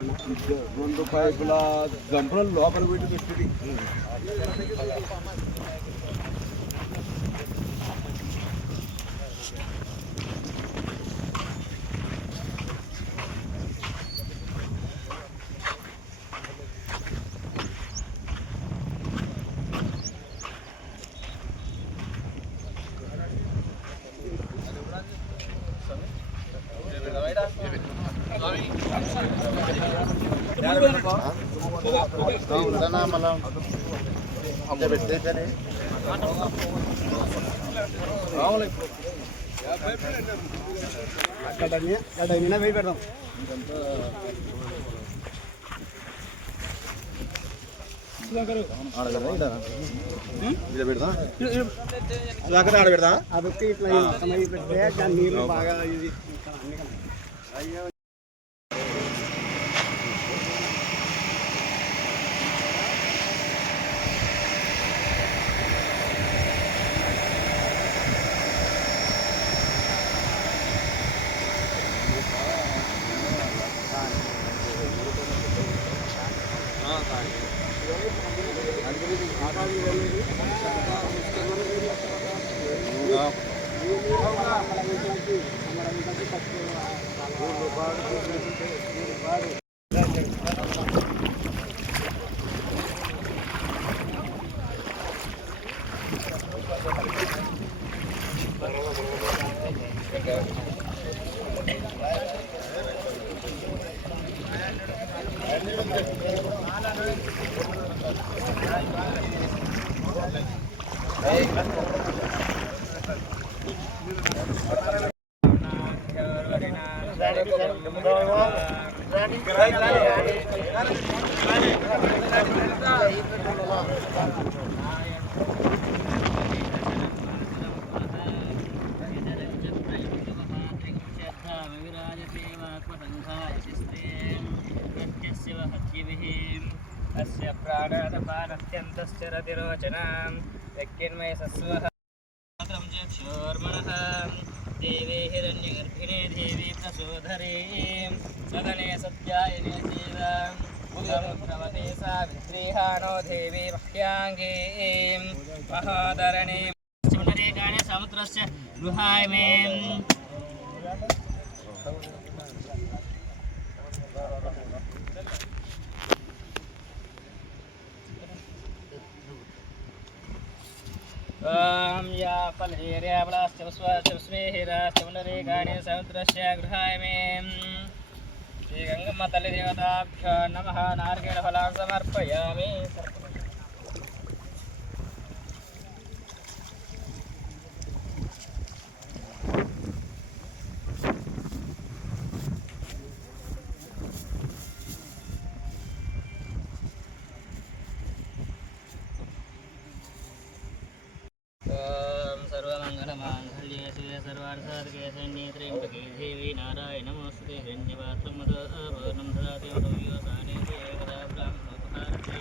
రెండు పైపుల జంపులను లోపల పెట్టి పెట్టి పెడదాం ఆడ పెడదా అదొక్క ఇట్లా పెడితే దాని నీళ్ళు బాగా ఇది अस्य प्राणादपानत्यन्तश्चरतिरोचनां यज्ञन्मय सस्वः चक्षुर्मणः देवे हिरण्यगर्भिणे देवी प्रसोदरे सदने सत्यायने देवामुद्रवते सावित्रीहानो देवी मह्यांगे महाधरणे पुनरेकाणे समुद्रस्य गृहाय मे या फलहेर्याबलाश्चस्मेहिराश्चमुनरेकाणि समुद्रस्य गृहाय मे श्रीगङ्गम्म तल्लिदेवताभ्यो नमः नारिकेलफलान् समर्पयामि सर्वमङ्गलमाङ्गल्ये शिवे सर्वार्थसाधके शरण्ये त्र्यम्बके देवी नारायणि नमोस्तुते हिरण्यपात्रं मदपूर्णं ददाति मधुव्योसाने एकदा ब्राह्मणोपहारते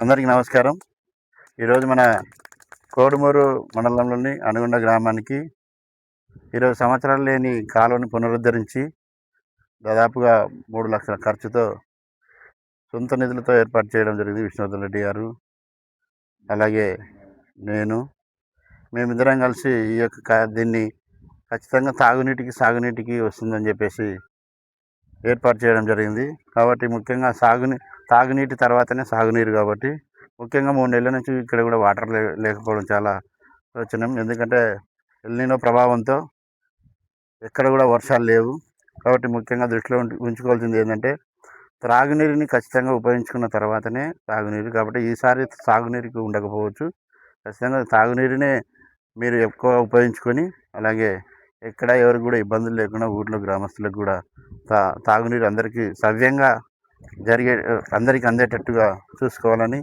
అందరికీ నమస్కారం. ఈరోజు మన కోడుమూరు మండలంలోని అనుగుండ గ్రామానికి 20 సంవత్సరాలు లేని కాలువను పునరుద్ధరించి దాదాపుగా 3 లక్షల ఖర్చుతో సొంత నిధులతో ఏర్పాటు చేయడం జరిగింది. విష్ణువర్ధన్ రెడ్డి గారు అలాగే మేమిద్దరం కలిసి ఈ యొక్క దీన్ని ఖచ్చితంగా సాగునీటికి వస్తుందని చెప్పేసి ఏర్పాటు చేయడం జరిగింది. కాబట్టి ముఖ్యంగా తాగునీటి తర్వాతనే సాగునీరు కాబట్టి ముఖ్యంగా 3 నెలల నుంచి ఇక్కడ కూడా వాటర్ లేకపోవడం చాలా శోచనీయం. ఎందుకంటే ఎల్నినో ప్రభావంతో ఎక్కడ కూడా వర్షాలు లేవు. కాబట్టి ముఖ్యంగా దృష్టిలో ఉంచుకోవాల్సింది ఏంటంటే త్రాగునీరుని ఖచ్చితంగా ఉపయోగించుకున్న తర్వాతనే తాగునీరు. కాబట్టి ఈసారి సాగునీరుకి ఉండకపోవచ్చు. ఖచ్చితంగా తాగునీరునే మీరు ఎక్కువ ఉపయోగించుకొని అలాగే ఎక్కడ ఎవరికి కూడా ఇబ్బందులు లేకుండా ఊర్లో గ్రామస్తులకు కూడా తాగునీరు అందరికీ సవ్యంగా అందరికీ అందేటట్టుగా చూసుకోవాలని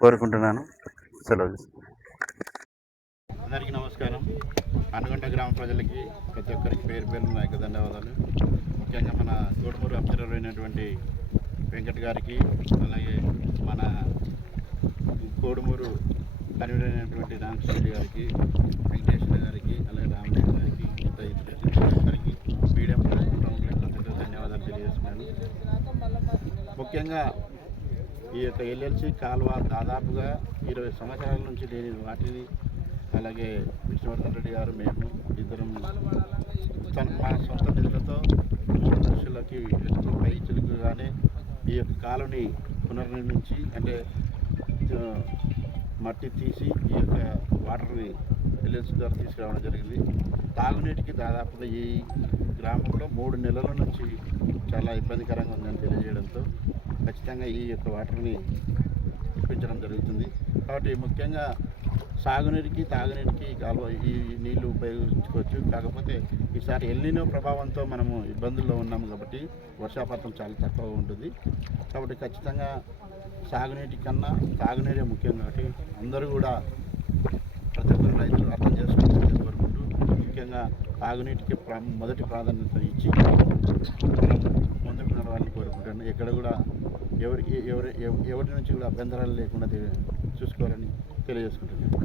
కోరుకుంటున్నాను. సెలవు. అందరికీ నమస్కారం. అనుగంట గ్రామ ప్రజలకి ప్రతి ఒక్కరికి పేరు పేరు నాయక ధన్యవాదాలు. ముఖ్యంగా మన కోడుమూరు అబ్జర్వర్ అయినటువంటి వెంకట్ గారికి, అలాగే మన కోడుమూరు కన్వీనర్ అయినటువంటి రామకృష్ణ గారికి, వెంకటేశ్వర గారికి, అలాగే రామరెడ్డి గారికి, అందరికీ మీడియా ధన్యవాదాలు తెలియజేస్తున్నాను. ముఖ్యంగా ఈ యొక్క ఎల్ఎల్సి కాలువ దాదాపుగా 20 సంవత్సరాల నుంచి లేని వాటిని, అలాగే విష్ణువర్ధన్ రెడ్డి గారు, మేము ఇద్దరం మా సొంత నిధులతో 3 లక్షలకి ఎక్కువ పైచులుగానే ఈ యొక్క కాలువని పునర్నిర్మించి, అంటే మట్టి తీసి ఈ యొక్క వాటర్ని ఎల్ఎల్సి ద్వారా తీసుకురావడం జరిగింది. తాగునీటికి దాదాపుగా ఈ గ్రామంలో 3 నెలల నుంచి చాలా ఇబ్బందికరంగా ఉందని తెలియజేయడంతో ఖచ్చితంగా ఈ యొక్క వాటర్ని ఇప్పించడం జరుగుతుంది. కాబట్టి ముఖ్యంగా సాగునీటికి తాగునీటికి కాలువ ఈ నీళ్లు ఉపయోగించుకోవచ్చు. కాకపోతే ఈసారి ఎల్నినో ప్రభావంతో మనము ఇబ్బందుల్లో ఉన్నాము కాబట్టి వర్షాపాతం చాలా తక్కువగా ఉంటుంది. కాబట్టి ఖచ్చితంగా సాగునీటి కన్నా తాగునీరే ముఖ్యం. కాబట్టి అందరూ కూడా ప్రతి ఒక్కరు రైతులు అర్థం చేసుకోవాలని కోరుకుంటూ, ముఖ్యంగా తాగునీటికి మొదటి ప్రాధాన్యత ఇచ్చి ముందుకు నడవాలని కోరుకుంటాను. ఎక్కడ కూడా ఎవరి నుంచి కూడా అభ్యంతరాలు లేకుండా చూసుకోవాలని తెలియజేసుకుంటున్నాను.